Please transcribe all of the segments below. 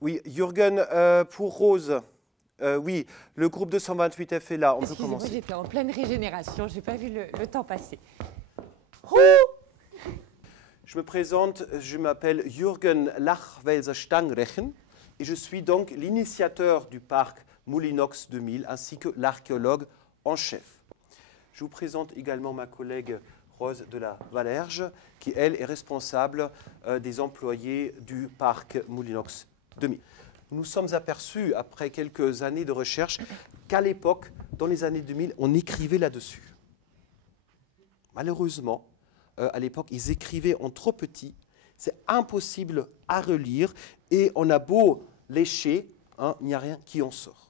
Oui, Jürgen, pour Rose, oui, le groupe 228F est là, on peut commencer. J'étais en pleine régénération, je n'ai pas vu le temps passer. Je me présente, je m'appelle Jürgen Lachwelser-Stangrechen et je suis donc l'initiateur du parc Moulinox 2000 ainsi que l'archéologue en chef. Je vous présente également ma collègue Rose de la Valerge qui, elle, est responsable des employés du parc Moulinox 2000. Nous nous sommes aperçus, après quelques années de recherche, qu'à l'époque, dans les années 2000, on écrivait là-dessus. Malheureusement, à l'époque, ils écrivaient en trop petit. C'est impossible à relire et on a beau lécher, hein, il n'y a rien qui en sort.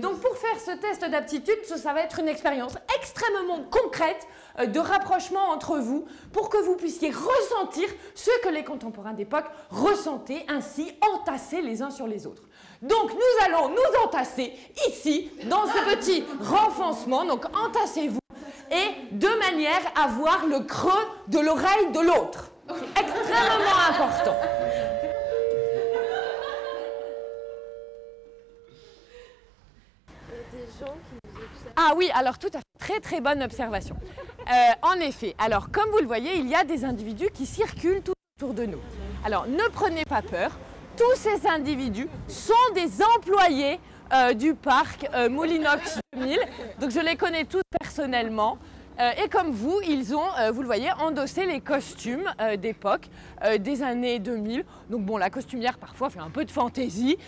Donc pour faire ce test d'aptitude, ça va être une expérience extrêmement concrète de rapprochement entre vous pour que vous puissiez ressentir ce que les contemporains d'époque ressentaient, ainsi entassés les uns sur les autres. Donc nous allons nous entasser ici, dans ce petit renfoncement, donc entassez-vous, et de manière à voir le creux de l'oreille de l'autre. C'est extrêmement important. Ah oui, alors tout à fait, très très bonne observation. En effet, alors comme vous le voyez, il y a des individus qui circulent tout autour de nous. Alors ne prenez pas peur, tous ces individus sont des employés du parc Moulinox 2000, donc je les connais tous personnellement. Et comme vous, ils ont, vous le voyez, endossé les costumes d'époque des années 2000. Donc bon, la costumière parfois fait un peu de fantaisie,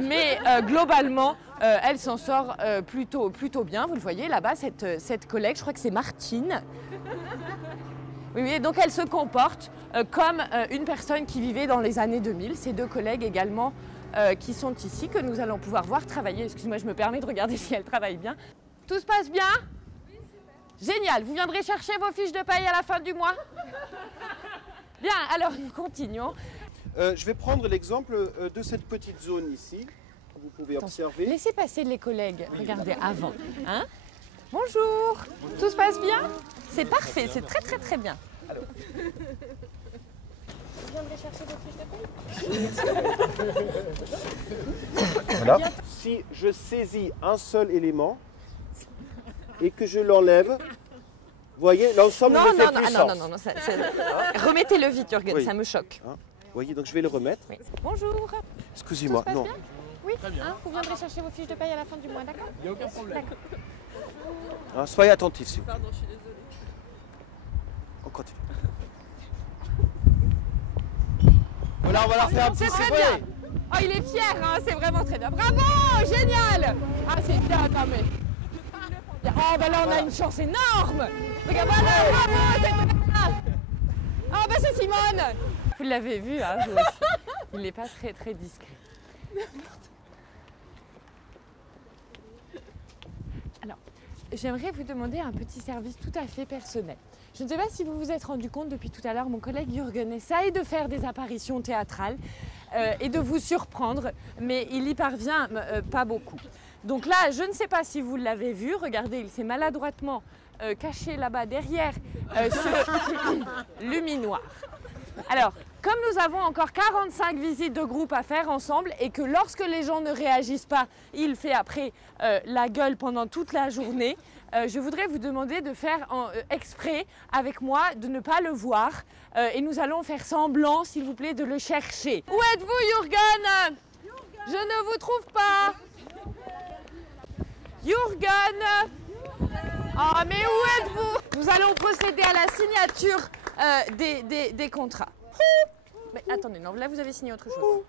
mais globalement, elle s'en sort plutôt bien. Vous le voyez là-bas, cette collègue, je crois que c'est Martine. Oui, donc elle se comporte comme une personne qui vivait dans les années 2000. Ces deux collègues également qui sont ici, que nous allons pouvoir voir travailler. Excusez-moi, je me permets de regarder si elle travaille bien. Tout se passe bien ? Génial, vous viendrez chercher vos fiches de paye à la fin du mois? Bien, alors nous continuons. Je vais prendre l'exemple de cette petite zone ici, que vous pouvez observer. Laissez passer les collègues, regardez, avant. Hein? Bonjour, tout se passe bien? C'est parfait, c'est très très très bien. Alors. Vous viendrez chercher vos fiches de paye? Voilà. Si je saisis un seul élément, et que je l'enlève, vous voyez, l'ensemble me fait puissance. Non, remettez-le vite, Jürgen, oui. Ça me choque. Hein, vous voyez, donc je vais le remettre. Oui. Bonjour. Excusez-moi, non. Bien? Oui, hein, vous viendrez chercher vos fiches de paye à la fin du mois, d'accord? Il n'y a aucun problème. Hein, soyez attentifs, s'il vous plaît. Pardon, je suis désolée. On continue. Voilà, on va leur faire un petit sourire. Oh, il est fier, hein, c'est vraiment très bien. Bravo, génial. Ah, c'est bien quand même. Oh, ben là, on a une chance énorme! Regarde, voilà, bravo, c'est bien! Oh, ben c'est Simone! Vous l'avez vu, hein, vous aussi. Il n'est pas très, très discret. Alors, j'aimerais vous demander un petit service tout à fait personnel. Je ne sais pas si vous vous êtes rendu compte depuis tout à l'heure, mon collègue Jürgen essaye de faire des apparitions théâtrales et de vous surprendre, mais il y parvient pas beaucoup. Donc là, je ne sais pas si vous l'avez vu, regardez, il s'est maladroitement caché là-bas derrière ce luminoir. Alors, comme nous avons encore 45 visites de groupe à faire ensemble et que lorsque les gens ne réagissent pas, il fait après la gueule pendant toute la journée, je voudrais vous demander de faire exprès avec moi, de ne pas le voir et nous allons faire semblant, s'il vous plaît, de le chercher. Où êtes-vous, Jürgen? Je ne vous trouve pas. Jürgen! Oh, mais où êtes-vous? Nous allons procéder à la signature des contrats. Mais attendez, non, là vous avez signé autre chose.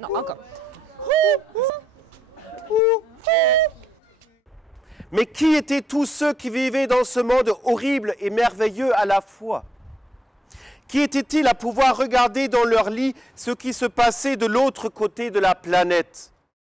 Non, encore. Mais qui étaient tous ceux qui vivaient dans ce monde horrible et merveilleux à la fois? Qui étaient-ils à pouvoir regarder dans leur lit ce qui se passait de l'autre côté de la planète?